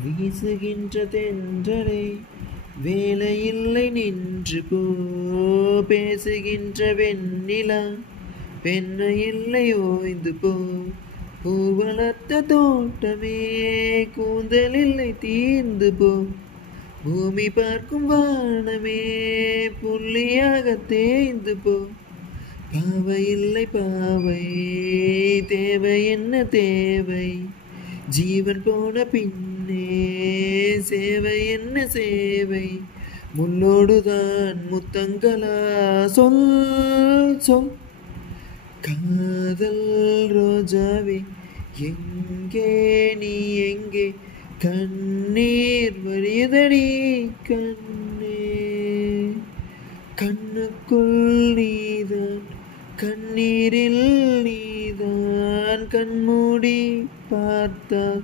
வீசுகின்ற தென்றலே வேலையில்லை நின்று போ, பேசுகின்ற வெண்ணிலா பெண்ணையில்லை ஓய்ந்து போ, பூ வளர்த்த தோட்டமே கூந்தலில்லை தீர்ந்து போ, பூமி பார்க்கும் வானமே புள்ளியாக தேய்ந்து போ, பாவை இல்லை பாவை தேவை என்ன தேவை, ஜீவன் போன பின்னே சேவை என்ன சேவை, முன்னோடுதான் முத்தங்களா சொல் சொல், காதல் ரோஜாவே எங்கே நீ எங்கே, கண்ணீர் வழியதடி கண்ணே, கண்ணுக்குள் நீதான் கண்ணீரில் நீதான், கண்மூடி பார்த்தால்